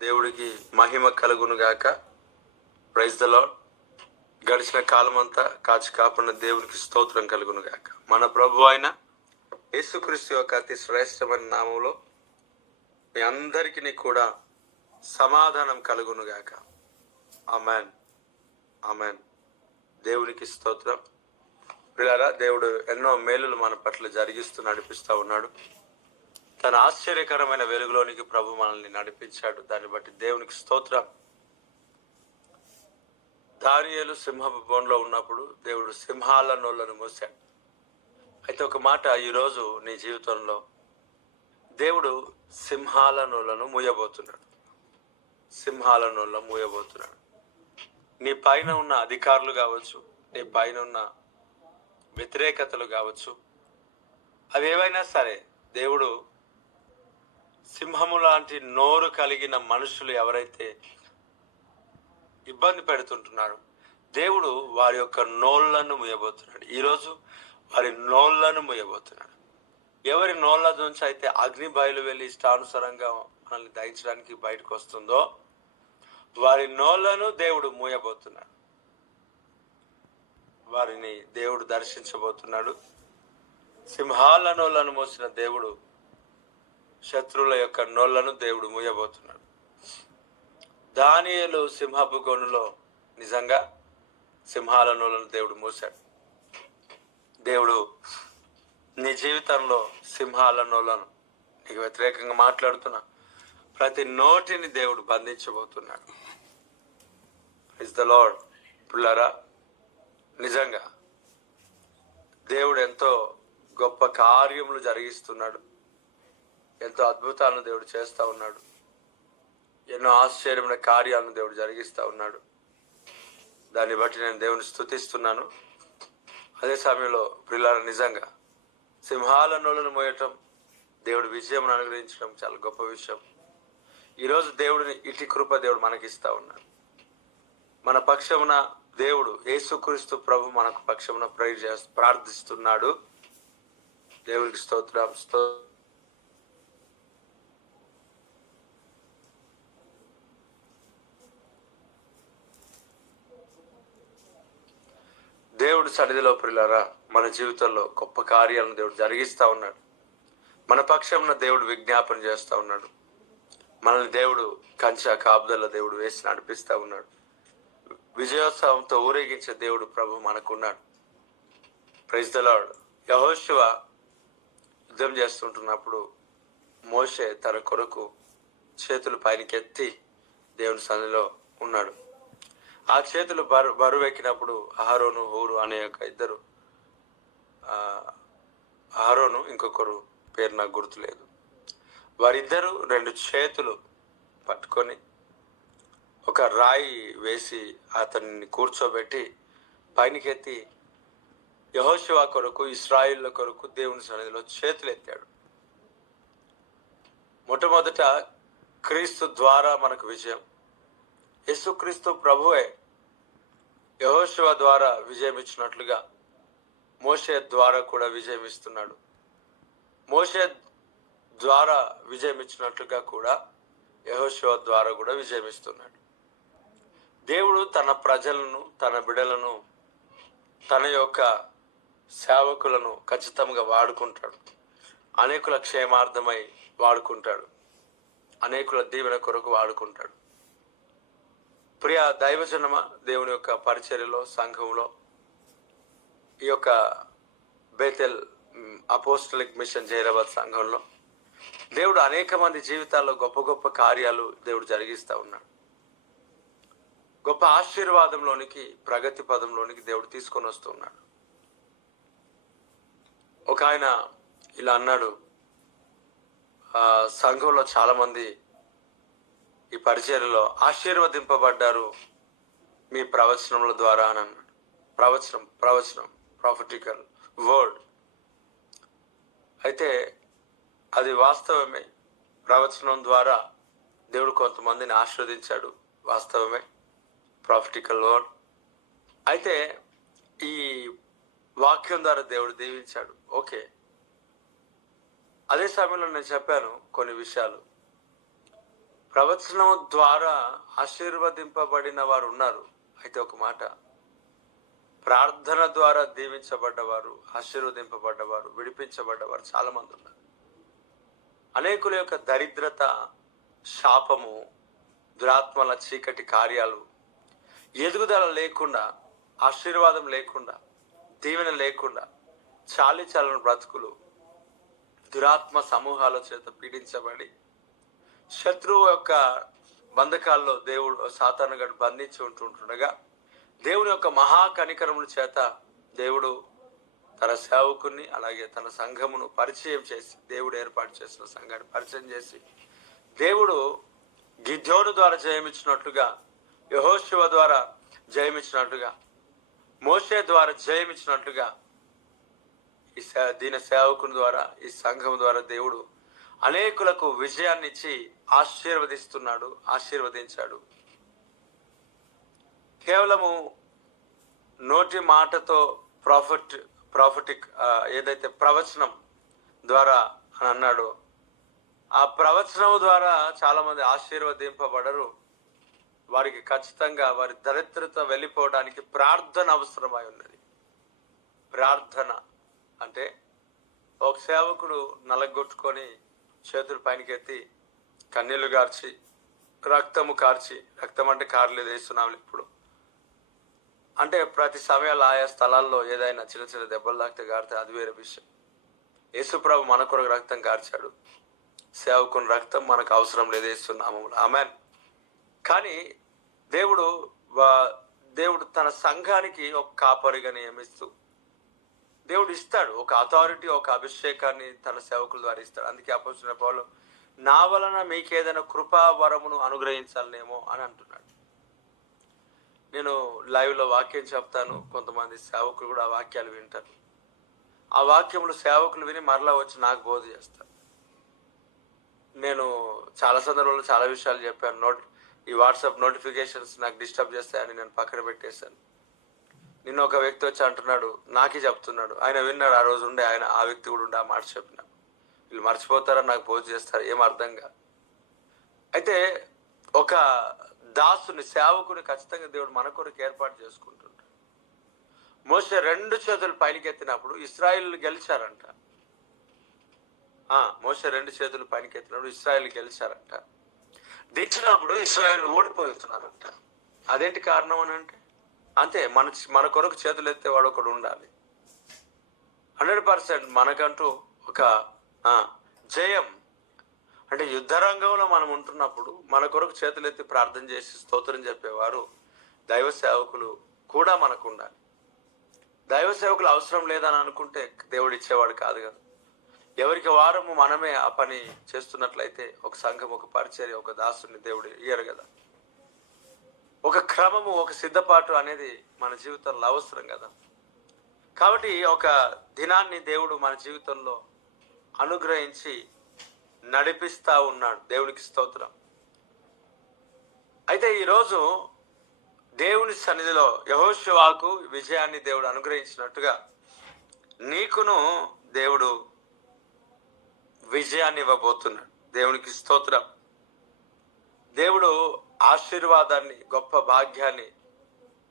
దేవుడికి మహిమ కలుగును గాక. Praise the lord. గడిచిన కాలం అంతా కాచి కాపాడిన దేవునికి స్తోత్రం కలుగును గాక. మన ప్రభు అయిన యేసుక్రీస్తు యొక్క అతి శ్రేష్టమైన నామంలో మీ అందరికీ కూడా సమాధానం కలుగును గాక. ఆమేన్, ఆమేన్. దేవునికి స్తోత్రం. ప్రియులారా, దేవుడు ఎన్నో మేలులు మన పట్ల జరిగిస్తూ నడిపిస్తూ ఉన్నాడు. తన ఆశ్చర్యకరమైన వెలుగులోనికి ప్రభు మనల్ని నడిపించాడు. దాన్ని బట్టి దేవునికి స్తోత్రం. దానియేలు సింహపు బోన్లో ఉన్నప్పుడు దేవుడు సింహాల నోళ్లను మూసాడు. అయితే ఒక మాట, ఈరోజు నీ జీవితంలో దేవుడు సింహాల నోళ్లను మూయబోతున్నాడు. సింహాల నోళ్లను మూయబోతున్నాడు. నీ పైన ఉన్న అధికారులు కావచ్చు, నీ పైన ఉన్న వ్యతిరేకతలు కావచ్చు, అవి ఏవైనా సరే, దేవుడు సింహము లాంటి నోరు కలిగిన మనుషులు ఎవరైతే ఇబ్బంది పెడుతుంటున్నారో దేవుడు వారి యొక్క నోళ్లను మూయబోతున్నాడు. ఈరోజు వారి నోళ్లను మూయబోతున్నాడు. ఎవరి నోళ్ల నుంచి అయితే అగ్ని బయలు వెళ్ళి ఇష్టానుసారంగా మనల్ని దయించడానికి బయటకు వస్తుందో వారి నోళ్లను దేవుడు మూయబోతున్నాడు. వారిని దేవుడు దర్శించబోతున్నాడు. సింహాల నోళ్లను మోసిన దేవుడు శత్రువుల యొక్క నోళ్లను దేవుడు మూయబోతున్నాడు. దానియేలు సింహపు గోనులో నిజంగా సింహాల నోళ్లను దేవుడు మూసాడు. దేవుడు నీ జీవితంలో సింహాల నోళ్లను, నీకు వ్యతిరేకంగా మాట్లాడుతున్న ప్రతి నోటిని దేవుడు బంధించబోతున్నాడు. Praise the lord. పిల్లరా, నిజంగా దేవుడు ఎంతో గొప్ప కార్యములు జరిగిస్తున్నాడు. ఎంతో అద్భుతాలను దేవుడు చేస్తూ ఉన్నాడు. ఎన్నో ఆశ్చర్యమైన కార్యాలను దేవుడు జరిగిస్తూ ఉన్నాడు. దాన్ని బట్టి నేను దేవుని స్తుతిస్తున్నాను. అదే సమయంలో పిల్లలు, నిజంగా సింహాల నోళ్లను మోయటం, దేవుడు విజయం అనుగ్రహించడం చాలా గొప్ప విషయం. ఈరోజు దేవుడిని ఇటు కృప దేవుడు మనకిస్తూ ఉన్నాడు. మన పక్షమున దేవుడు యేసుక్రీస్తు ప్రభు మనకు పక్షమున ప్రార్థిస్తున్నాడు. దేవునికి స్తోత్రం. దేవుడు సన్నిధిలో ప్రియులారా, మన జీవితంలో గొప్ప కార్యాలను దేవుడు జరిగిస్తూ ఉన్నాడు. మన పక్షంలో దేవుడు విజ్ఞాపన చేస్తూ ఉన్నాడు. మనల్ని దేవుడు కంచె కాపుదల దేవుడు వేసి నడిపిస్తూ ఉన్నాడు. విజయోత్సవంతో ఊరేగించే దేవుడు ప్రభు మనకున్నాడు. Praise the lord. యెహోషువ యుద్ధం చేస్తుంటున్నప్పుడు మోషే తన కొరకు చేతులు పైనకెత్తి దేవుని సన్నిధిలో ఉన్నాడు. ఆ చేతులు బరువెక్కినప్పుడు అహరోను, హూరు అనే ఇద్దరు, అహరోను ఇంకొకరు పేరు నాకు గుర్తులేదు, వారిద్దరూ 2 చేతులు పట్టుకొని ఒక రాయి వేసి అతన్ని కూర్చోబెట్టి పైనకెత్తి యెహోషువ కొరకు, ఇశ్రాయేళ్ల కొరకు దేవుని సన్నిధిలో చేతులు ఎత్తాడు. మొట్టమొదట క్రీస్తు ద్వారా మనకు విజయం. యేసుక్రీస్తు ప్రభువే యెహోషువ ద్వారా విజయం ఇచ్చినట్లుగా మోషే ద్వారా కూడా విజయం ఇస్తున్నాడు. మోషే ద్వారా విజయం ఇచ్చినట్లుగా కూడా యెహోషువ ద్వారా కూడా విజయం ఇస్తున్నాడు. దేవుడు తన ప్రజలను, తన బిడ్డలను, తన యొక్క సేవకులను ఖచ్చితంగా వాడుకుంటాడు. అనేకుల క్షేమార్థమై వాడుకుంటాడు. అనేకుల దీవెన కొరకు వాడుకుంటాడు. ప్రియ దైవజనమ, దేవుని యొక్క పరిచర్యలో, సంఘంలో, ఈ యొక్క బేతెల్ అపోస్టలిక్ మిషన్ జైరాబాద్ సంఘంలో దేవుడు అనేక మంది జీవితాల్లో గొప్ప గొప్ప కార్యాలు దేవుడు జరిగిస్తూ ఉన్నాడు. గొప్ప ఆశీర్వాదంలోనికి, ప్రగతి పదంలోనికి దేవుడు తీసుకొని వస్తున్నాడు. ఒక ఆయన ఇలా అన్నాడు, సంఘంలో చాలా మంది ఈ పరిచర్యలో ఆశీర్వదింపబడ్డారు మీ ప్రవచనముల ద్వారా అని అన్నాడు. ప్రవచనం ప్రాఫిటికల్ వర్డ్. అయితే అది వాస్తవమే. ప్రవచనం ద్వారా దేవుడు కొంతమందిని ఆశీర్వదించాడు, వాస్తవమే, ప్రాఫిటికల్ వర్డ్. అయితే ఈ వాక్యం ద్వారా దేవుడు దీవించాడు, ఓకే. అదే సమయంలో నేను చెప్పాను కొన్ని విషయాలు. ప్రవచనం ద్వారా ఆశీర్వదింపబడిన వారు ఉన్నారు. అయితే ఒక మాట, ప్రార్థన ద్వారా దీవించబడ్డవారు, ఆశీర్వదింపబడ్డవారు, విడిపించబడ్డవారు చాలా మంది ఉన్నారు. అనేకుల యొక్క దరిద్రత, శాపము, దురాత్మల చీకటి కార్యాలు, ఎదుగుదల లేకుండా, ఆశీర్వాదం లేకుండా, దీవెన లేకుండా, చాలిచాలని బ్రతుకులు, దురాత్మ సమూహాల చేత పీడించబడి శత్రువు యొక్క బంధకాల్లో దేవుడు సాతాను గడు బంధించి ఉంటుండగా దేవుని యొక్క మహా కనికరముల చేత దేవుడు తన సేవకుని అలాగే తన సంఘమును పరిచయం చేసి, దేవుడు ఏర్పాటు చేసిన సంఘాన్ని పరిచయం చేసి, దేవుడు గిద్యోను ద్వారా జయమిచ్చినట్లుగా, యెహోషువ ద్వారా జయమిచ్చినట్లుగా, మోషే ద్వారా జయమిచ్చినట్లుగా ఈ దీని సేవకుని ద్వారా, ఈ సంఘం ద్వారా దేవుడు అనేకులకు విజయాన్ని ఇచ్చి ఆశీర్వదిస్తున్నాడు, ఆశీర్వదించాడు. కేవలము నోటి మాటతో ప్రాఫిటిక్ ఏదైతే ప్రవచనం ద్వారా అని అన్నాడో, ఆ ప్రవచనం ద్వారా చాలా మంది ఆశీర్వదింపబడరు. వారికి ఖచ్చితంగా వారి దరిద్రత వెళ్ళిపోవడానికి ప్రార్థన అవసరమై ఉన్నది. ప్రార్థన అంటే ఒక సేవకుడు నలగొట్టుకొని చేతులు పైనకెత్తి కన్నీళ్లు కార్చి, రక్తము కార్చి, రక్తం అంటే కార్లేదు వేస్తున్నాము ఇప్పుడు, అంటే ప్రతి సమయాల్లో ఆయా స్థలాల్లో ఏదైనా చిన్న చిన్న దెబ్బలు తాకితే కారితే అది వేరే విషయం. యేసుప్రభు మన కొరకు రక్తం కార్చాడు. సేవకుని రక్తం మనకు అవసరం లేదు యేసునామములో, ఆమేన్. కానీ దేవుడు తన సంఘానికి ఒక కాపరిగా నియమిస్తూ దేవుడు ఇస్తాడు. ఒక అథారిటీ, ఒక అభిషేకాన్ని తన సేవకుల ద్వారా ఇస్తాడు. అందుకే అపోస్తలుడైన పౌలు నా వలన మీకు ఏదైనా కృపా వరమును అనుగ్రహించాలనేమో అని అంటున్నాడు. నేను లైవ్లో వాక్యం చెప్తాను, కొంతమంది సేవకులు కూడా ఆ వాక్యాలు వింటారు. ఆ వాక్యములు సేవకులు విని మరలా వచ్చి నాకు బోధ చేస్తారు. నేను చాలా సందర్భాల్లో చాలా విషయాలు చెప్పాను. ఈ వాట్సాప్ నోటిఫికేషన్స్ నాకు డిస్టర్బ్ చేస్తాయని నేను పక్కన పెట్టేశాను. నిన్న ఒక వ్యక్తి వచ్చి అంటున్నాడు, నాకే చెప్తున్నాడు, ఆయన విన్నాడు, ఆ రోజు ఉండే ఆయన, ఆ వ్యక్తి కూడా ఉండే ఆ మాట చెప్పిన. వీళ్ళు మర్చిపోతారా, నాకు పోజు చేస్తారు, ఏం అర్థం కాదు. అయితే ఒక దాసుని, సేవకుని ఖచ్చితంగా దేవుడు మన కొరకు ఏర్పాటు చేసుకుంటుంటాడు. మోషే 2 చేతులు పైనకెత్తినప్పుడు ఇశ్రాయేలు గెలిచారంట. మోషే 2 చేతులు పైనకెత్తినప్పుడు ఇశ్రాయేలు గెలిచారంట. దించినప్పుడు ఇశ్రాయేలు ఓడిపోతున్నారంట. అదేంటి కారణం అని అంటే, అంతే, మన కొరకు చేతులు ఎత్తేవాడు ఒకడు ఉండాలి. 100% మనకంటూ ఒక జయం అంటే యుద్ధ రంగంలో మనం ఉంటున్నప్పుడు మన కొరకు చేతులు ఎత్తి ప్రార్థన చేసి స్తోత్రం చెప్పేవారు దైవ సేవకులు కూడా మనకు ఉండాలి. దైవ సేవకులు అవసరం లేదని అనుకుంటే దేవుడు ఇచ్చేవాడు కాదు కదా. ఎవరికి వారము మనమే ఆ పని చేస్తున్నట్లయితే ఒక సంఘం, ఒక పరిచర్య, ఒక దాసుని దేవుడు ఇయ్యరు కదా. ఒక క్రమము, ఒక సిద్ధపాటు అనేది మన జీవితంలో అవసరం కదా. కాబట్టి ఒక దినాన్ని దేవుడు మన జీవితంలో అనుగ్రహించి నడిపిస్తా ఉన్నాడు. దేవునికి స్తోత్రం. అయితే ఈరోజు దేవుని సన్నిధిలో యెహోషువకు విజయాన్ని దేవుడు అనుగ్రహించినట్టుగా నీకును దేవుడు విజయాన్ని ఇవ్వబోతున్నాడు. దేవునికి స్తోత్రం. దేవుడు ఆశీర్వాదాన్ని, గొప్ప భాగ్యాన్ని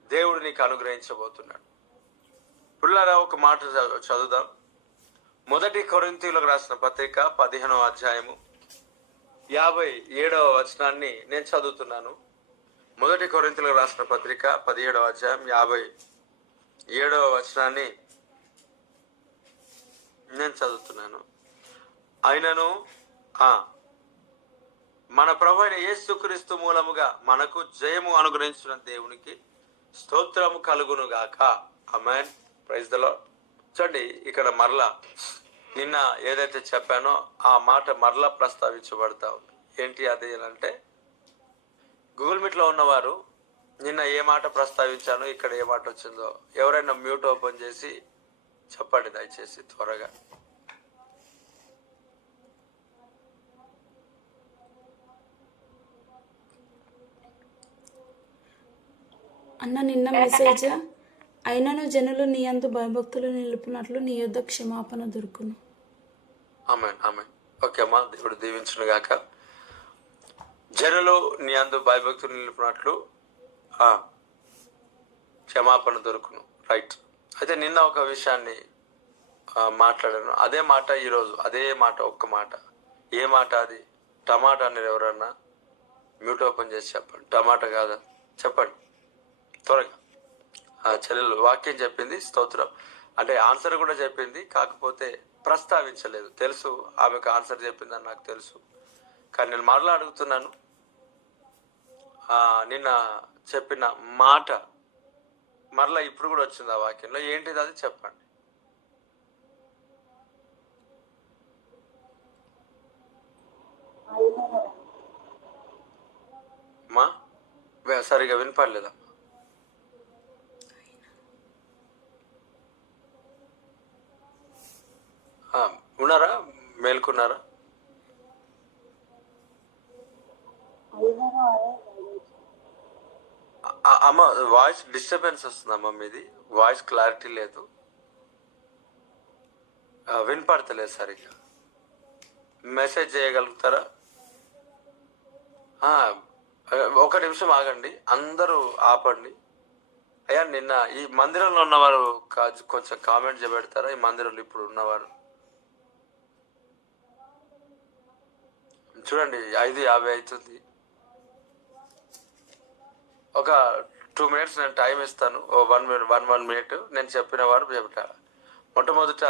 దేవుడు నీకు అనుగ్రహించబోతున్నాడు. పిల్లరా, ఒక మాట చదువుదాం. 1 కొరింథీయులకు రాసిన పత్రిక 15వ అధ్యాయము 57వ వచనాన్ని నేను చదువుతున్నాను. 1 కొరింథీయులకు రాసిన పత్రిక 17వ అధ్యాయం 57వ వచనాన్ని నేను చదువుతున్నాను. అయినను మన ప్రభు అయిన యేసుక్రీస్తు మూలముగా మనకు జయము అనుగ్రహించిన దేవునికి స్తోత్రము కలుగును గాక. ఆమేన్. Praise the lord. చూడండి, ఇక్కడ మరలా నిన్న ఏదైతే చెప్పానో ఆ మాట మరలా ప్రస్తావించబడతా ఉంది. ఏంటి అది అంటే, గూగుల్ మీట్లో ఉన్నవారు నిన్న ఏ మాట ప్రస్తావించానో ఇక్కడ ఏ మాట వచ్చిందో ఎవరైనా మ్యూట్ ఓపెన్ చేసి చెప్పండి దయచేసి త్వరగా. అన్న నిన్న మెసేజ్, అయినను జనులు నీ యందు భయభక్తులు నిలుపునట్లు నీ యొద్ద క్షమాపణ దొరుకును. ఆమేన్, ఆమేన్. ఓకే అమ్మా, దేవుడు దీవించును గాక. జనులు నీ అందు భయభక్తులు నిలుపునట్లు క్షమాపణ దొరుకును. రైట్. అయితే నిన్న ఒక విషయాన్ని మాట్లాడాను. అదే మాట ఈరోజు, అదే మాట, ఒక్క మాట. ఏ మాట అది? టమాటా అనేది ఎవరన్నా మ్యూట్ ఓపెన్ చేసి చెప్పండి. టమాటా కాదా? చెప్పండి త్వరగా. చెల్లెలు వాక్యం చెప్పింది, స్తోత్రం. అంటే ఆన్సర్ కూడా చెప్పింది, కాకపోతే ప్రస్తావించలేదు. తెలుసు ఆమెకు ఆన్సర్ చెప్పిందని నాకు తెలుసు, కానీ నేను మరలా అడుగుతున్నాను. నిన్న చెప్పిన మాట మరలా ఇప్పుడు కూడా వచ్చింది ఆ వాక్యంలో. ఏంటిది అది? చెప్పండి. మా సరిగా వినపడలేదా? ఉన్నారా? మేల్కున్నారా? అమ్మ వాయిస్ డిస్టర్బెన్స్ వస్తుందమ్మా, మీది వాయిస్ క్లారిటీ లేదు, వినపడతలేదు సరిగ్గా. మెసేజ్ చేయగలుగుతారా? ఒక నిమిషం ఆగండి, అందరూ ఆపండి. అయ్యా, నిన్న ఈ మందిరంలో ఉన్నవారు కొంచెం కామెంట్ చేయబెడతారా? ఈ మందిరంలో ఇప్పుడు ఉన్నవారు చూడండి, 5:50 అవుతుంది. ఒక 2 minutes నేను టైం ఇస్తాను. 1 minute నేను చెప్పిన వారు చెప్తారు. మొట్టమొదట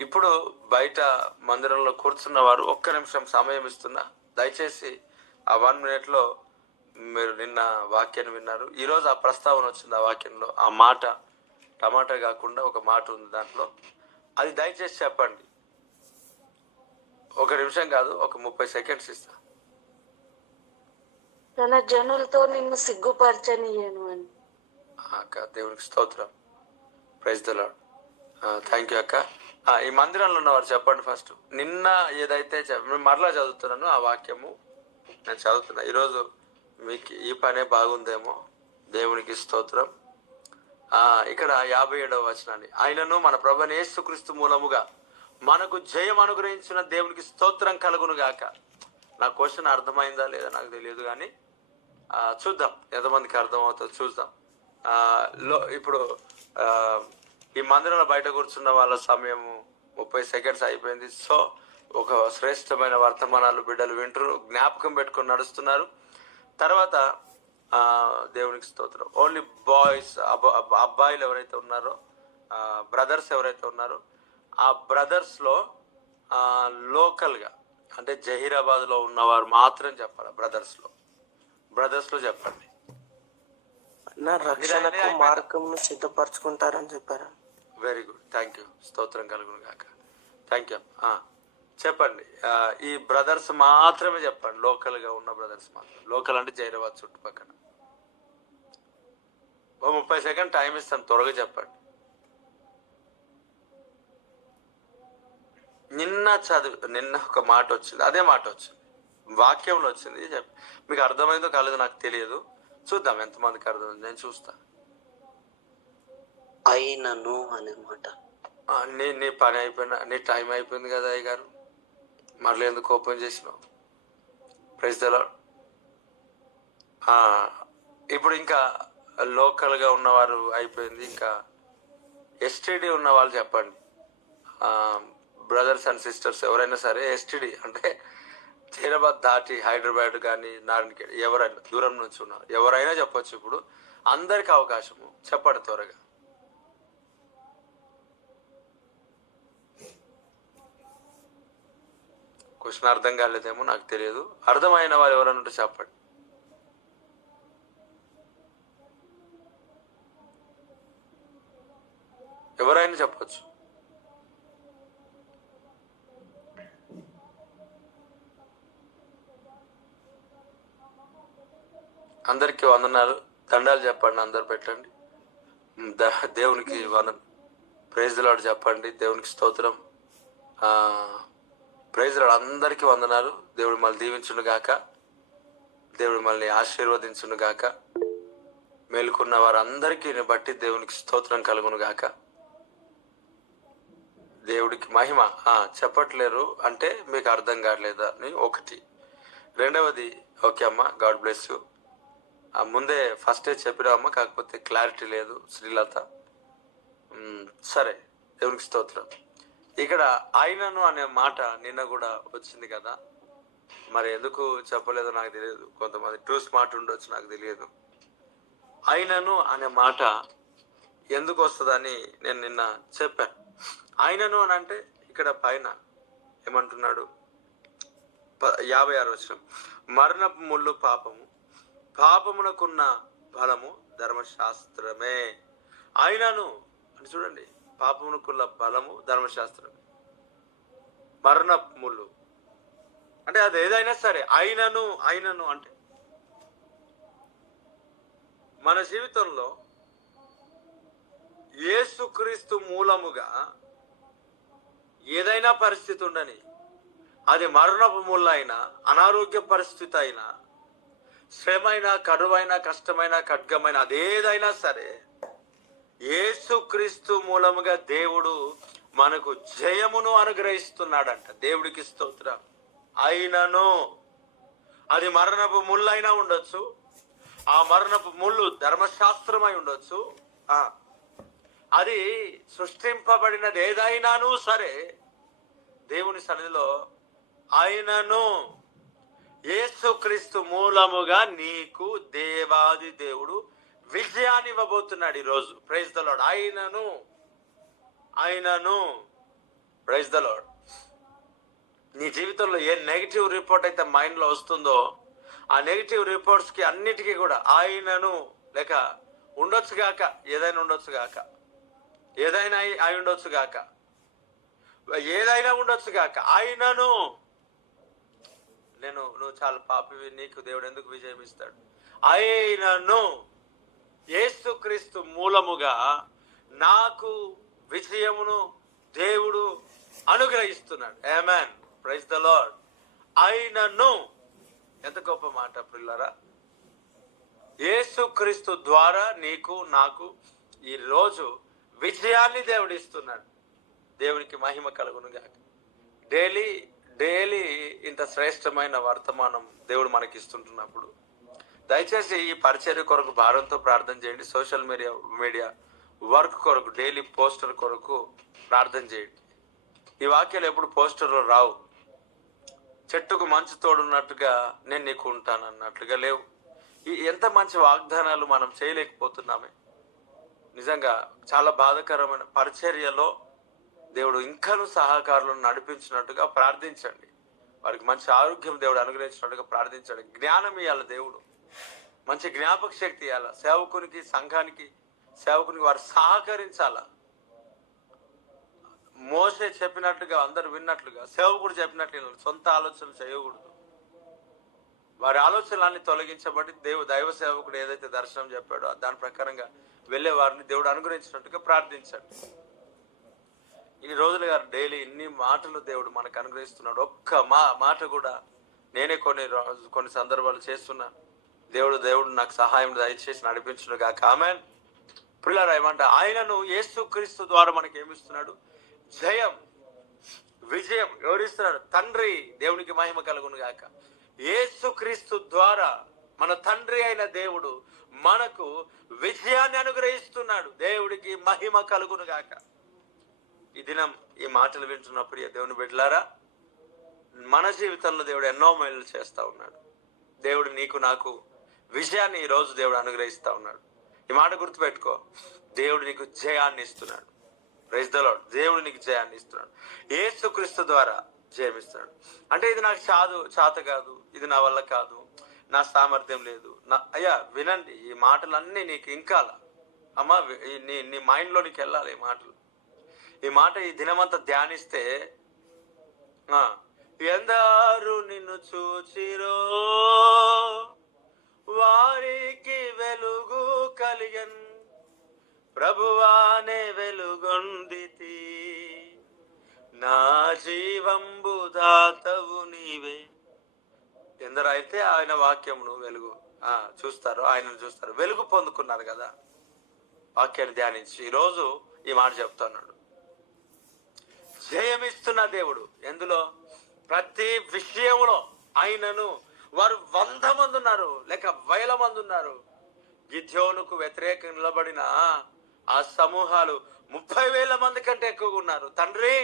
ఇప్పుడు బయట మందిరంలో కూర్చున్న వారు ఒక్క నిమిషం సమయం ఇస్తున్నా, దయచేసి ఆ 1 minute మీరు నిన్న వాక్యాన్ని విన్నారు. ఈరోజు ఆ ప్రస్తావన వచ్చింది ఆ వాక్యంలో. ఆ మాట టమాటా కాకుండా ఒక మాట ఉంది దాంట్లో, అది దయచేసి చెప్పండి. 1 నిమిషం కాదు, ఒక 30 seconds ఇస్తా. తన జనులతో నిన్ను సిగ్గుపరచనీయను అని. అక్క దేవునికి స్తోత్రం. Praise the lord. Thank you అక్క. ఈ మందిరంలో ఉన్నవారు చెప్పండి ఫస్ట్. నిన్న ఏదైతే మరలా చదువుతున్నాను ఆ వాక్యము నేను చదువుతున్నా. ఈరోజు మీకు ఈ పనే బాగుందేమో. దేవునికి స్తోత్రం. ఇక్కడ 57వ వచనాన్ని, ఆయనను మన ప్రభువైన యేసుక్రీస్తు మూలముగా మనకు జయం అనుగ్రహించిన దేవునికి స్తోత్రం కలుగును గాక. నా క్వశ్చన్ అర్థమైందా లేదా నాకు తెలియదు, కానీ చూద్దాం ఎంతమందికి అర్థమవుతుందో చూద్దాం. ఇప్పుడు ఈ మందిరంలో బయట కూర్చున్న వాళ్ళ సమయము 30 seconds అయిపోయింది. సో ఒక శ్రేష్టమైన వర్తమానాలు బిడ్డలు వింటారు, జ్ఞాపకం పెట్టుకొని నడుస్తున్నారు. తర్వాత దేవునికి స్తోత్రం. ఓన్లీ బాయ్స్, అబ్బాయిలు ఎవరైతే ఉన్నారో, బ్రదర్స్ ఎవరైతే ఉన్నారో, ఆ బ్రదర్స్లో లోకల్గా అంటే జహీరాబాద్లో ఉన్నవారు మాత్రం చెప్పాలి. బ్రదర్స్లో చెప్పండి. రక్షణకు మార్గమును సిద్ధపరచుకుంటారని చెప్పారు. Very good, thank you. స్తోత్రం కలుగును గాక. Thank you. చెప్పండి. ఈ బ్రదర్స్ మాత్రమే చెప్పండి, లోకల్గా ఉన్న బ్రదర్స్ మాత్రం. లోకల్ అంటే జైరాబాద్ చుట్టుపక్కల. 30 seconds టైం ఇస్తాను, త్వరగా చెప్పండి. నిన్న ఒక మాట వచ్చింది, అదే మాట వచ్చింది, వాక్యంలో వచ్చింది. మీకు అర్థమైందో కాలేదో నాకు తెలియదు, చూద్దాం ఎంతమందికి అర్థమైంది, నేను చూస్తా. అయినను అనే మాట. నీ పని అయిపోయినా, నీ టైం అయిపోయింది కదా అయ్య గారు, మళ్ళీ ఎందుకు ఓపెన్ చేసినావు? Praise the lord. ఇప్పుడు ఇంకా లోకల్గా ఉన్నవారు అయిపోయింది, ఇంకా ఎస్టీడీ ఉన్న వాళ్ళు చెప్పండి. బ్రదర్స్ అండ్ సిస్టర్స్ ఎవరైనా సరే, ఎస్టీడీ అంటే హైదరాబాద్ దాటి హైదరాబాద్ కానీ నారాయణఖేడ్, ఎవరైనా దూరం నుంచి ఉన్నారు ఎవరైనా చెప్పొచ్చు. ఇప్పుడు అందరికి అవకాశము, చెప్పండి త్వరగా. క్వశ్చన్ అర్థం కాలేదేమో నాకు తెలియదు. అర్థమైన వారు ఎవరైనా ఉంటే చెప్పండి. ఎవరైనా చెప్పచ్చు. అందరికీ వందనాలు, దండాలు చెప్పండి, అందరు పెట్టండి. దేవునికి వందన. ప్రైజ్ ది లార్డ్ చెప్పండి. దేవునికి స్తోత్రం. Praise the lord. అందరికీ వందనాలు. దేవుడు మళ్ళీ దీవించును గాక, దేవుడు మళ్ళీ ఆశీర్వదించును గాక. మేలుకున్న వారందరికీ బట్టి దేవునికి స్తోత్రం కలుగును గాక. దేవుడికి మహిమ. చెప్పట్లేరు అంటే మీకు అర్థం కావట్లేదా అని ఒకటి. రెండవది, ఓకే అమ్మ, గాడ్ బ్లెస్ యూ. ముందే ఫస్టే చెప్పినావమ్మ, కాకపోతే క్లారిటీ లేదు శ్రీలత. సరే, దేవునికి స్తోత్రం. ఇక్కడ ఆయనను అనే మాట నిన్న కూడా వచ్చింది కదా, మరి ఎందుకు చెప్పలేదో నాకు తెలియదు. కొంతమంది టూ స్మార్ట్ ఉండొచ్చు, నాకు తెలియదు. ఆయనను అనే మాట ఎందుకు వస్తుందని నేను నిన్న చెప్పాను. ఆయనను అని అంటే ఇక్కడ పైన ఏమంటున్నాడు, 56 వచనం, మరణపు ముళ్ళు పాపము, పాపమునకున్న బలము ధర్మశాస్త్రమే. ఆయనను అని చూడండి, పాపమునకున్న బలము ధర్మశాస్త్రమే. మరణపు ముళ్ళు అంటే అది ఏదైనా సరే, ఆయనను అంటే మన జీవితంలో యేసుక్రీస్తు మూలముగా ఏదైనా పరిస్థితి ఉండని, అది మరణపు ముళ్ళైనా, అనారోగ్య పరిస్థితి అయినా, శ్రమైన, కరువైన, కష్టమైన, ఖడ్గమైన, అదేదైనా సరే, యేసుక్రీస్తు మూలముగా దేవుడు మనకు జయమును అనుగ్రహిస్తున్నాడంట. దేవుడికి స్తోత్రం. అయినను అది మరణపు ముళ్ళైనా ఉండొచ్చు, ఆ మరణపు ముళ్ళు ధర్మశాస్త్రమై ఉండొచ్చు, అది సృష్టింపబడినది ఏదైనాను సరే, దేవుని సన్నిధిలో ఆయనను యేసుక్రీస్తు మూలముగా నీకు దేవాది దేవుడు విజయాన్ని ఇవ్వబోతున్నాడు ఈరోజు. Praise the lord. ఆయనను ప్రైజ్ ద లార్డ్. నీ జీవితంలో ఏ నెగిటివ్ రిపోర్ట్ అయితే మైండ్లో వస్తుందో, ఆ నెగిటివ్ రిపోర్ట్స్కి అన్నిటికీ కూడా ఆయనను, లేక ఉండొచ్చు గాక, ఏదైనా ఉండొచ్చు గాక, ఏదైనా అయి ఉండొచ్చు గాక, ఏదైనా ఉండొచ్చు గాక, ఆయనను నువ్వు చాలా పాపివి, నీకు దేవుడు ఎందుకు విజయం ఇస్తాడు? ఆయనను యేసుక్రీస్తు మూలముగా నాకు విజయమును దేవుడు అనుగ్రహిస్తున్నాడు. ఆమేన్. Praise the lord. ఆయనను, ఎంత గొప్ప మాట ప్రియులారా. యేసుక్రీస్తు ద్వారా నీకు నాకు ఈ రోజు విజయాన్ని దేవుడు ఇస్తున్నాడు. దేవునికి మహిమ కలుగును గాక. డైలీ ఇంత శ్రేష్టమైన వర్తమానం దేవుడు మనకి ఇస్తుంటున్నప్పుడు దయచేసి ఈ పరిచర్య కొరకు భారంతో ప్రార్థన చేయండి. సోషల్ మీడియా వర్క్ కొరకు, డైలీ పోస్టర్ కొరకు ప్రార్థన చేయండి. ఈ వాక్యాలు ఎప్పుడు పోస్టర్లో రావు. చెట్టుకు మంచు తోడున్నట్టుగా నేను నీకు ఉంటాను అన్నట్లుగా లేవు. ఎంత మంచి వాగ్దానాలు మనం చేయలేకపోతున్నామే. నిజంగా చాలా బాధాకరమైన పరిచర్యలో దేవుడు ఇంకనూ సహకారులను నడిపించినట్టుగా ప్రార్థించండి. వారికి మంచి ఆరోగ్యం దేవుడు అనుగ్రహించినట్టుగా ప్రార్థించండి. జ్ఞానం ఇవ్వాలి దేవుడు, మంచి జ్ఞాపక శక్తి ఇవ్వాలి. సేవకునికి, సంఘానికి, వారు సహకరించాల. మోసే చెప్పినట్టుగా, అందరు విన్నట్లుగా, సేవకుడు చెప్పినట్లు సొంత ఆలోచనలు చేయకూడదు. వారి ఆలోచనలన్నీ తొలగించబడి దైవ సేవకుడు ఏదైతే దర్శనం చెప్పాడో దాని ప్రకారంగా వెళ్ళే వారిని దేవుడు అనుగ్రహించినట్టుగా ప్రార్థించండి. ఇన్ని రోజులుగా డైలీ ఇన్ని మాటలు దేవుడు మనకు అనుగ్రహిస్తున్నాడు. ఒక్క మాట కూడా నేనే కొన్ని సందర్భాలు చేస్తున్నా. దేవుడు నాకు సహాయం దయచేసి నడిపించును గాక. ఆమేన్. ప్రియులారా, ఏమంటే ఆయనను యేసుక్రీస్తు ద్వారా మనకి ఏమిస్తున్నాడు? జయం, విజయం. ఎవరిస్తున్నాడు? తండ్రి. దేవునికి మహిమ కలుగును గాక. యేసుక్రీస్తు ద్వారా మన తండ్రి అయిన దేవుడు మనకు విజయాన్ని అనుగ్రహిస్తున్నాడు. దేవుడికి మహిమ కలుగును గాక. ఈ దినం ఈ మాటలు వింటున్న ప్రియ దేవుని బిడ్డలారా, మన జీవితంలో దేవుడు ఎన్నో మేలు చేస్తా ఉన్నాడు. దేవుడు నీకు నాకు విజయాన్ని ఈ రోజు దేవుడు అనుగ్రహిస్తా ఉన్నాడు. ఈ మాట గుర్తుపెట్టుకో. దేవుడు నీకు జయాన్ని ఇస్తున్నాడు. Praise the lord. దేవుడు నీకు జయాన్ని ఇస్తున్నాడు. యేసుక్రీస్తు ద్వారా జయమిస్తున్నాడు. అంటే ఇది నాకు చేత కాదు, ఇది నా వల్ల కాదు, నా సామర్థ్యం లేదు. అయ్యా వినండి, ఈ మాటలన్నీ నీకు ఇంకాల అమ్మా, నీ మైండ్లో నీకు వెళ్ళాలి ఈ మాటలు. ఈ మాట ఈ దినమంతా ధ్యానిస్తే, ఎందరు నిన్ను చూచిరో వారికి వెలుగు కలిగన్, ప్రభువానే వెలుగొందితి, నా జీవంబు దాతవు నీవే. ఎందరైతే ఆయన వాక్యమును వెలుగు చూస్తారు, ఆయనను చూస్తారు, వెలుగు పొందుకున్నారు కదా వాక్యాన్ని ధ్యానించి. ఈరోజు ఈ మాట చెప్తున్నాడు. జయమిస్తున్న దేవుడు ఎందులో? ప్రతి విషయంలో ఆయనను వారు 100 మంది ఉన్నారు, లేక 1000 మంది ఉన్నారు. గిద్యోనుకు వ్యతిరేకంగా నిలబడిన ఆ సమూహాలు 30,000 మంది కంటే ఎక్కువగా ఉన్నారు. తండ్రి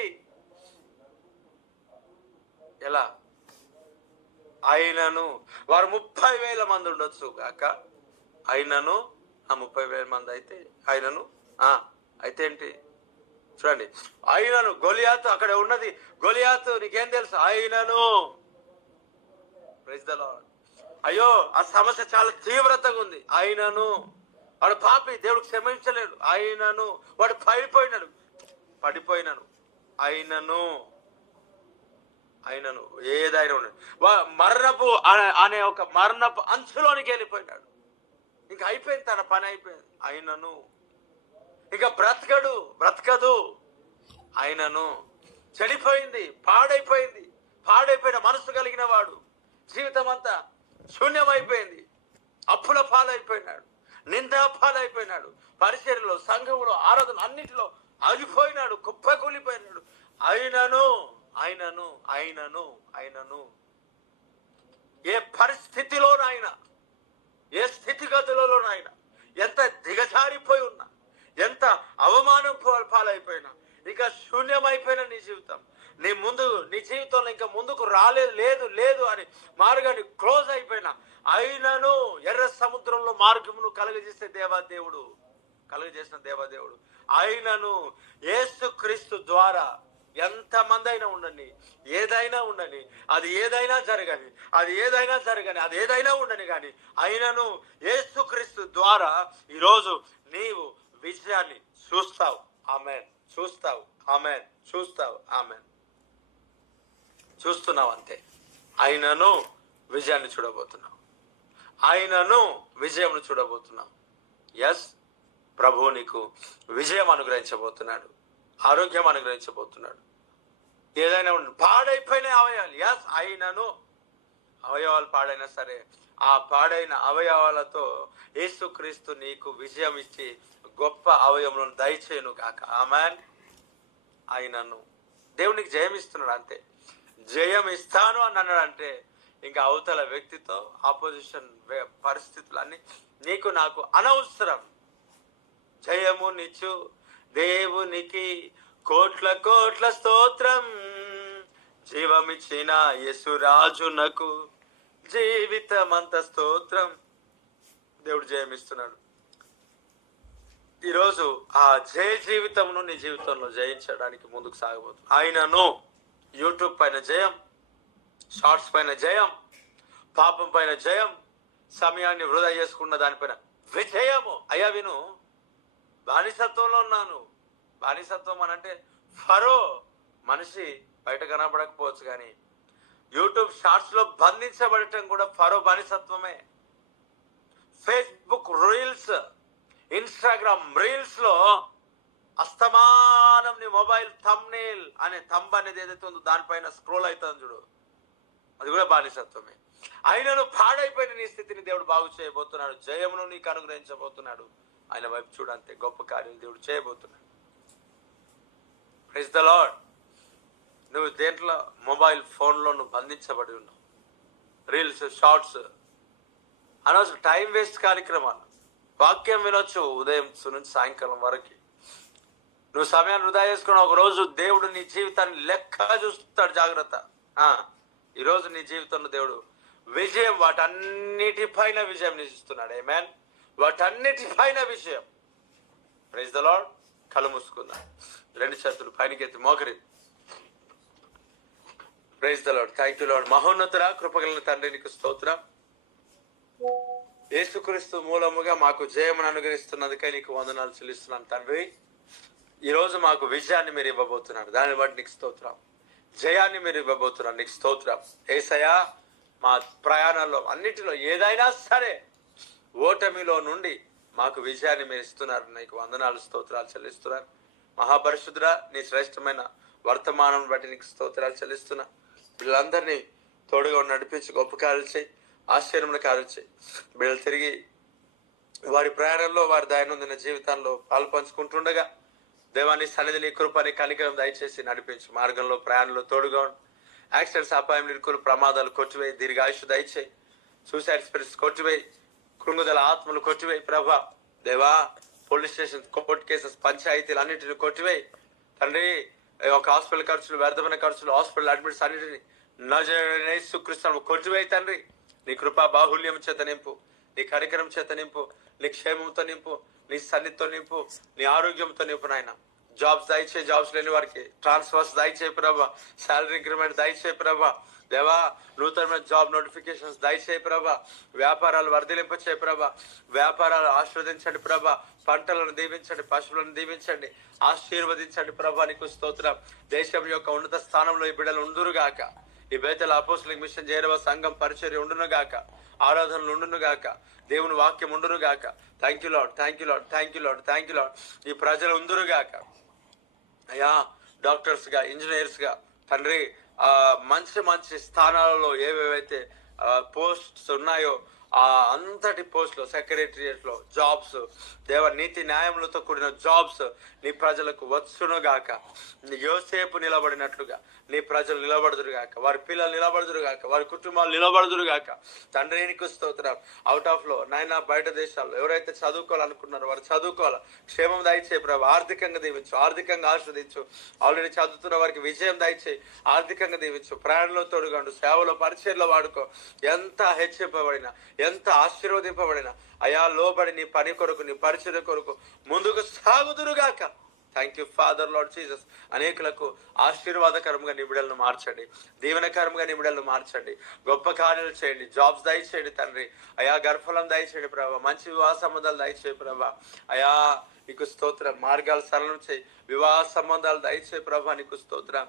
ఎలా? అయినను వారు 30,000 మంది ఉండొచ్చు కాక, అయినను ఆ 30,000 మంది అయితే అయినను అయితే ఏంటి చూడండి, అయినను గొలియాతు అక్కడ ఉన్నది. గొలియాతు నీకేం తెలుసు? అయినను ప్రైజ్ ది లార్డ్. అయ్యో ఆ సమస్య చాలా తీవ్రతగా ఉంది. అయినను వాడు పాపి, దేవుడు క్షమించలేడు. అయినను వాడు పడిపోయినాను. అయినను ఏదైనా ఉన్నాడు, మరణపు అనే ఒక మరణపు అంచులోనికి వెళ్ళిపోయినాడు. ఇంకా అయిపోయింది, తన పని అయిపోయింది. అయినను ఇక బ్రతకదు. అయినను చెడిపోయింది, పాడైపోయిన మనసు కలిగిన వాడు. జీవితం అంతా శూన్యమైపోయింది. అప్పుల పాలైపోయినాడు, నిందా పాలైపోయినాడు. పరిచర్యలో, సంఘంలో, ఆరాధన అన్నిటిలో ఆగిపోయినాడు, కుప్పకూలిపోయినాడు. అయినను ఏ పరిస్థితిలోనైనా, ఏ స్థితిగతులలోనైనా, ఎంత దిగజారిపోయి ఉన్నా, ఎంత అవమానం పాలైపోయినా, ఇక శూన్యమైపోయిన నీ జీవితం, నీ జీవితంలో ఇంకా ముందుకు లేదు అని మార్గాన్ని క్లోజ్ అయిపోయినా, అయినను ఎర్ర సముద్రంలో మార్గమును కలుగజేసిన దేవదేవుడు అయినను యేసుక్రీస్తు ద్వారా ఎంతమంది అయినా ఉండని, ఏదైనా ఉండని, అది ఏదైనా జరగని, అది ఏదైనా ఉండని కానీ, అయినను యేసుక్రీస్తు ద్వారా ఈరోజు నీవు విజయాన్ని చూస్తావు. ఆమేన్. చూస్తున్నావు అంతే. అయినను విజయాన్ని చూడబోతున్నావు. ఎస్, ప్రభువు నీకు విజయం అనుగ్రహించబోతున్నాడు, ఆరోగ్యం అనుగ్రహించబోతున్నాడు. ఏదైనా పాడైపోయిన అవయవాలు, ఎస్ అయినను అవయవాలు పాడైనా సరే, ఆ పాడైన అవయవాలతో యేసుక్రీస్తు నీకు విజయం ఇచ్చి గొప్ప అవయవములను దయచేయును కాక. ఆమేన్. అయినను దేవునికి జయం ఇస్తున్నాడు అంతే. జయం ఇస్తాను అని అన్నాడంటే ఇంకా అవతల వ్యక్తితో ఆపోజిషన్ పరిస్థితులన్నీ నీకు నాకు అనవసరం. జయము నిచ్చు దేవునికి కోట్ల స్తోత్రం, జీవమిచ్చిన యేసురాజునకు జీవితమంత స్తోత్రం. దేవుడు జయమిస్తున్నాడు. ఈరోజు ఆ జయ జీవితంను నీ జీవితంలో జయించడానికి ముందుకు సాగబోతుంది. ఆయనను యూట్యూబ్ పైన జయం, షార్ట్స్ పైన జయం, పాపం పైన జయం, సమయాన్ని వృధా చేసుకున్న దానిపైన విజయము. అయ్యా విను, బానిసత్వంలో ఉన్నాను. బానిసత్వం అని అంటే ఫరో మనిషి బయట కనబడకపోవచ్చు, కానీ యూట్యూబ్ షార్ట్స్ లో బంధించబడటం కూడా ఫరో బానిసత్వమే. ఫేస్బుక్ రీల్స్, ఇన్స్టాగ్రామ్ రీల్స్ లో అస్తమానం నీ మొబైల్ థంబ్నెయిల్ అనే థంబ్ అనేది ఏదైతే ఉందో దానిపైన స్క్రోల్ అవుతుంది చూడు, అది కూడా బానిసత్వమే. ఆయనను పాడైపోయిన నీ స్థితిని దేవుడు బాగు చేయబోతున్నాడు. జయమును నీకు అనుగ్రహించబోతున్నాడు. ఆయన వైపు చూడంతే గొప్ప కార్యం దేవుడు చేయబోతున్నాడు. Praise the lord. నువ్వు దేంట్లో మొబైల్ ఫోన్లో నువ్వు బంధించబడి ఉన్నావు. రీల్స్, షార్ట్స్, అనవసరం టైం వేస్ట్ కార్యక్రమాలు. వాక్యం వినొచ్చు ఉదయం నుంచి సాయంకాలం వరకు. నువ్వు సమయాన్ని వృధా చేసుకుని ఒక రోజు దేవుడు నీ జీవితాన్ని లెక్క చూస్తాడు. జాగ్రత్త. ఈరోజు నీ జీవితంలో దేవుడు విజయం, వాటన్నిటిపైన విజయం నిలుస్తున్నాడు. ఆమేన్. వాటన్నిటిపైన విజయం. Praise the lord. కళ్ళు మూసుకుందాం, రెండు చేతులు పైనకెత్తి మోకరి. Praise the lord. Thank you lord. మహోన్నతుడా, కృపగలిగిన తండ్రి, నీకు స్తోత్రం. యేసుక్రీస్తు మూలముగా మాకు జయమును అనుగ్రహిస్తున్నందుకై నీకు వందనాలు చెల్లిస్తున్నాను తండ్రి. ఈరోజు మాకు విజయాన్ని మీరు ఇవ్వబోతున్నారు, దాన్ని బట్టి నీకు స్తోత్రం. జయాన్ని మీరు ఇవ్వబోతున్నారు, నీకు స్తోత్రం. యేసయ్యా, మా ప్రయాణంలో అన్నిటిలో ఏదైనా సరే ఓటమిలో నుండి మాకు విజయాన్ని మీరు ఇస్తున్నారు, నీకు వందనాలు స్తోత్రాలు చెల్లిస్తున్నారు. మహాపరిశుద్ధుడా, నీ శ్రేష్టమైన వర్తమానం బట్టి నీకు స్తోత్రాలు చెల్లిస్తున్నా. వీళ్ళందరినీ తోడుగా నడిపించి గొప్ప కార్యాలు చేయి, ఆశ్చర్యమైన కార్యాలు చేయి. వీళ్ళు తిరిగి వారి ప్రయాణంలో, వారి దైనందిన జీవితాల్లో పాలు పంచుకుంటుండగా దేవాన్ని సన్నిధిని, కృపని, కనికరం దయచేసి నడిపించు. మార్గంలో ప్రయాణంలో తోడుగా యాక్సిడెంట్స్, అపాయం, నిరుకులు, ప్రమాదాలు కొట్టివేయి. దీర్ఘాయుష్ దయచేయి. సూసైడ్ స్పిరిట్స్ కొట్టివేయి, కృంగుదల ఆత్మలు కొట్టివేయి ప్రభా. దేవా, పోలీస్ స్టేషన్, కోర్టు కేసెస్, పంచాయతీలు అన్నింటిని కొట్టివేయి తండ్రి. ఒక హాస్పిటల్ ఖర్చులు, వ్యర్థమైన ఖర్చులు, హాస్పిటల్ అడ్మిట్స్ అన్నింటిని నజరేసుక్రీస్తు కొట్టివేయి తండ్రి. నీ కృపా బాహుల్యం చేత నింపు, నీ కనికరం చేత నింపు, నీ క్షేమంతో నింపు, నీ సన్నిధితో నింపు, నీ ఆరోగ్యంతో నింపు నాయన. జాబ్స్ దయచేయి, జాబ్స్ లేని వారికి ట్రాన్స్ఫర్స్ దయచేయి ప్రభా. శాలరీ ఇంక్రిమెంట్ దయచేయి ప్రభా. దేవా, నూతనమైన జాబ్ నోటిఫికేషన్స్ దయచేయి ప్రభా. వ్యాపారాలు వర్ధిలింప చేయి ప్రభా. వ్యాపారాలు ఆశీర్వదించండి ప్రభా. పంటలను దీవించండి, పశువులను దీవించండి, ఆశీర్వదించండి ప్రభా. నీకు స్తోత్రం. దేశం యొక్క ఉన్నత స్థానంలో ఈ బిడ్డలు ఉండురుగాక. ఈ బేతల అపోస్తలిక్ మిషన్ జైరవ సంఘం పరిచర్య ఉండునుగాక, ఆరాధనలు ఉండునుగాక, దేవుని వాక్యం ఉండునుగాక. Thank you lord, thank you lord, thank you lord, thank you lord. ఈ ప్రజలు ఉందురుగాక అయ్యా. డాక్టర్స్ గా, ఇంజనీర్స్ గా తండ్రి, మంచి మంచి స్థానాలలో ఏవేవైతే పోస్ట్స్ ఉన్నాయో ఆ అంతటి పోస్టులు, సెక్రటరియట్ లో జాబ్స్, దేవ నీతి న్యాయములతో కూడిన జాబ్స్ నీ ప్రజలకు వచ్చునుగాక. యోసేపు నిలబడినట్లుగా నీ ప్రజలు నిలబడుదురుగాక, వారి పిల్లలు నిలబడుదురుగాక, వారి కుటుంబాలు నిలబడుదురుగాక. తండ్రి నీకు స్తోత్రం. అవుట్ ఆఫ్ లో నాయన, బయట దేశాల్లో ఎవరైతే చదువుకోవాలనుకున్నారో వారు చదువుకోవాలి. క్షేమం దయచే ప్రభు. ఆర్థికంగా దీవించు, ఆర్థికంగా ఆస్వాదించు. ఆల్రెడీ చదువుతున్న వారికి విజయం దయచేయి, ఆర్థికంగా దీవించు. ప్రయాణంలో తోడుగాండు, సేవలో పరిచర్లో వాడుకో. ఎంత హెచ్చింపబడినా, ఎంత ఆశీర్వదింపబడిన అయా లోబడి నీ పని కొరకు, నీ పరిచర్య కొరకు ముందుకు సాగుదురుగాక. Thank you father lord Jesus. అనేకులకు ఆశీర్వాదకరంగా నిబిడలను మార్చండి, దీవెనకరంగా నిబిడలను మార్చండి. గొప్ప కార్యాలు చేయండి, జాబ్స్ దయచేయండి తండ్రి. అయా గర్భఫలం దయచేయండి ప్రభా. మంచి వివాహ సంబంధాలు దయచేయి ప్రభా. అయా నీకు స్తోత్రం. మార్గాలు సరళం చేయి, వివాహ సంబంధాలు దయచేయి ప్రభా. నీకు స్తోత్రం.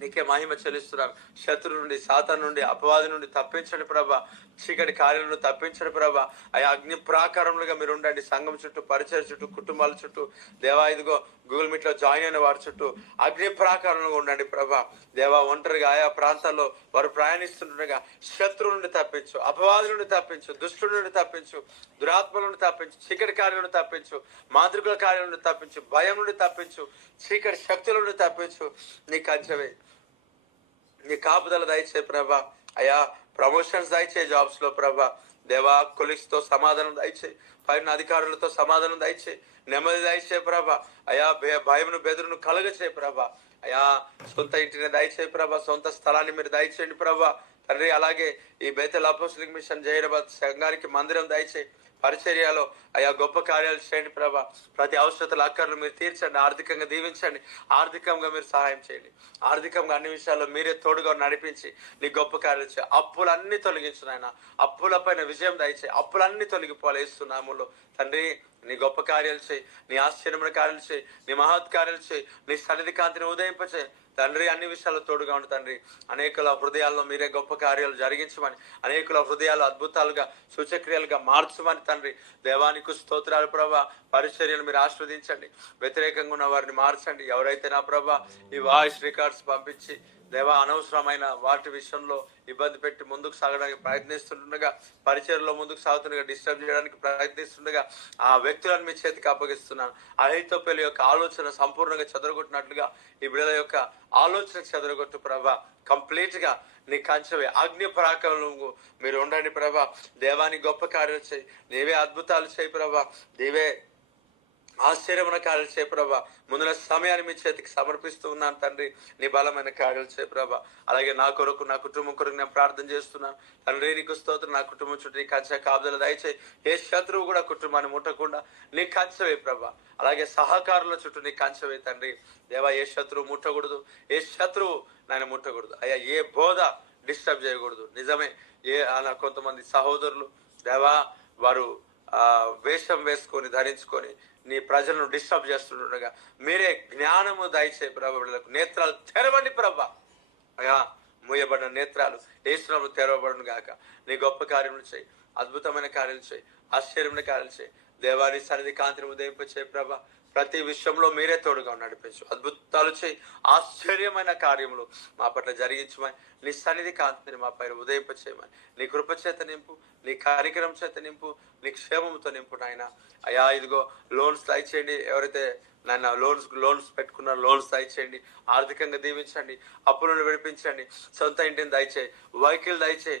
నీకే మహిమ చెల్లిస్తున్నాం. శత్రు నుండి, సాతాను నుండి, అపవాది నుండి తప్పించండి ప్రభా. చీకటి కార్యాలను తప్పించండి ప్రభా. అయా అగ్ని ప్రాకారములుగా మీరు ఉండండి. సంఘం చుట్టూ, పరిచయ చుట్టూ, కుటుంబాల చుట్టూ, దేవా ఇదిగో గూగుల్ మీట్ లో జాయిన్ అయిన వారి చుట్టూ అగ్ని ప్రాకారంగా ఉండండి ప్రభా. దేవా ఒంటరిగా ఆయా ప్రాంతాల్లో వారు ప్రయాణిస్తుండగా శత్రువు నుండి తప్పించు, అపవాది నుండి తప్పించు, దుష్టుడి నుండి తప్పించు, దురాత్మల నుండి తప్పించు, చీకటి కార్యం నుండి తప్పించు, మాంత్రికుల కార్యం నుండి తప్పించు, భయం నుండి తప్పించు, చీకటి శక్తుల నుండి తప్పించు. నీ కంచెవే, నీ కాపుదల దయచే ప్రభా. అయా ప్రమోషన్స్ దయచే జాబ్స్ లో ప్రభా. దేవా కొలీగ్స్ తో సమాధానం దయచే, పైన అధికారులతో సమాధానం దయచే, నెమ్మది దయచే ప్రభా. అయా భయమును బెదురును కలగచే ప్రభా. అయా సొంత ఇంటిని దయచే ప్రభా. సొంత స్థలాన్ని మీరు దయచేయండి ప్రభా తండ్రి. అలాగే ఈ బేతల్ అపోస్తలిక్ మిషన్ జైరాబాద్ సంఘానికి మందిరం దయచేయి. పరిచర్యలో అయా గొప్ప కార్యాలు చేయండి ప్రభా. ప్రతి అవసరతల అక్కర్లు మీరు తీర్చండి, ఆర్థికంగా దీవించండి, ఆర్థికంగా మీరు సహాయం చేయండి. ఆర్థికంగా అన్ని విషయాల్లో మీరే తోడుగా నడిపించి నీ గొప్ప కార్యాలు చేయి. అప్పులన్నీ తొలగించు నాయన, అప్పులపైన విజయం దయచేయి. అప్పులన్నీ తొలగిపోవాలి యేసునామములో తండ్రి. నీ గొప్ప కార్యాలు చేయి, నీ ఆశ్చర్యమైన కార్యాలు చేయి, నీ మహత్ కార్యాలు చేయి, నీ సన్నిధి కాంతిని ఉదయింపచేయి తండ్రి. అన్ని విషయాల్లో తోడుగా ఉండు తండ్రి. అనేకుల హృదయాల్లో మీరే గొప్ప కార్యాలు జరిగించమని, అనేకుల హృదయాలు అద్భుతాలుగా, సూచక్రియలుగా మార్చమని తండ్రి. దేవానికి స్తోత్రాలు ప్రభా. పరిచర్యను మీరు ఆస్వాదించండి, వ్యతిరేకంగా ఉన్న వారిని మార్చండి. ఎవరైతే నా ప్రభా ఈ వాయిస్ రికార్డ్స్ పంపించి దేవా అనవసరమైన వాటి విషయంలో ఇబ్బంది పెట్టి ముందుకు సాగడానికి ప్రయత్నిస్తుండగా, పరిచర్లో ముందుకు సాగుతుండగా, డిస్టర్బ్ చేయడానికి ప్రయత్నిస్తుండగా ఆ వ్యక్తులను మీ చేతికి అప్పగిస్తున్నాను. అహీతోపెలు యొక్క ఆలోచన సంపూర్ణంగా చెదరగొట్టినట్లుగా ఈ బిడ్డల యొక్క ఆలోచన చెదరగొట్టు ప్రభా. కంప్లీట్ గా నీ కంచెవే, అగ్ని పరాక్రమము మీరు ఉండండి ప్రభా. దేవాని గొప్ప కార్యాలు చేయి, నీవే అద్భుతాలు చేయి ప్రభా. నీవే ఆశ్చర్యమైన కార్యాలు చేయ ప్రభా. ముందున సమయాన్ని మీ చేతికి సమర్పిస్తూ ఉన్నాను తండ్రి. నీ బలమైన కార్యాలు చేయ ప్రభా. అలాగే నా కొరకు, నా కుటుంబం కొరకు నేను ప్రార్థన చేస్తున్నాను తండ్రి. నీకు స్తోత్రం. నా కుటుంబం చుట్టూ నీ కంచె కాపుదల దయచేయి. ఏ శత్రువు కూడా కుటుంబాన్ని ముట్టకుండా నీ కంచెవే ప్రభా. అలాగే సహకారుల చుట్టూ నీ కంచెవే తండ్రి. దేవా ఏ శత్రువు ముట్టకూడదు, ఏ శత్రువు నాయన ముట్టకూడదు అయ్యా. ఏ బోధ డిస్టర్బ్ చేయకూడదు. నిజమే, కొంతమంది సహోదరులు దేవా వారు వేషం వేసుకొని ధరించుకొని నీ ప్రజలను డిస్టర్బ్ చేస్తుండగా మీరే జ్ఞానము దయచే ప్రభావులకు. నేత్రాలు తెరవండి ప్రభా. అయ్యా మూయబడిన నేత్రాలు యేసునామములో తెరవబడును గాక. నీ గొప్ప కార్యములు చేయి, అద్భుతమైన కార్యాలు చేయి, ఆశ్చర్యమైన కార్యాలు చేయి. దేవాని సన్నిధి కాంతిని ఉదయింప చేయి ప్రభా. ప్రతి విషయంలో మీరే తోడుగా నడిపించు, అద్భుతాలు చేయి, ఆశ్చర్యమైన కార్యములు మా పట్ల జరిగించమని, నీ సన్నిధి కాంతిని మా పైన ఉదయింప చేయమని, నీ కృప చేత నింపు, నీ కార్యక్రమం చేత నింపు, నీ క్షేమంతో నింపు నాయన. అయ్యా ఇదిగో లోన్స్ దయచేయండి. ఎవరైతే నాయన లోన్స్ పెట్టుకున్నారో లోన్స్ దయచేయండి, ఆర్థికంగా దీవించండి, అప్పులను విడిపించండి, సొంత ఇంటిని దయచేయి, వెహికల్ దయచేయి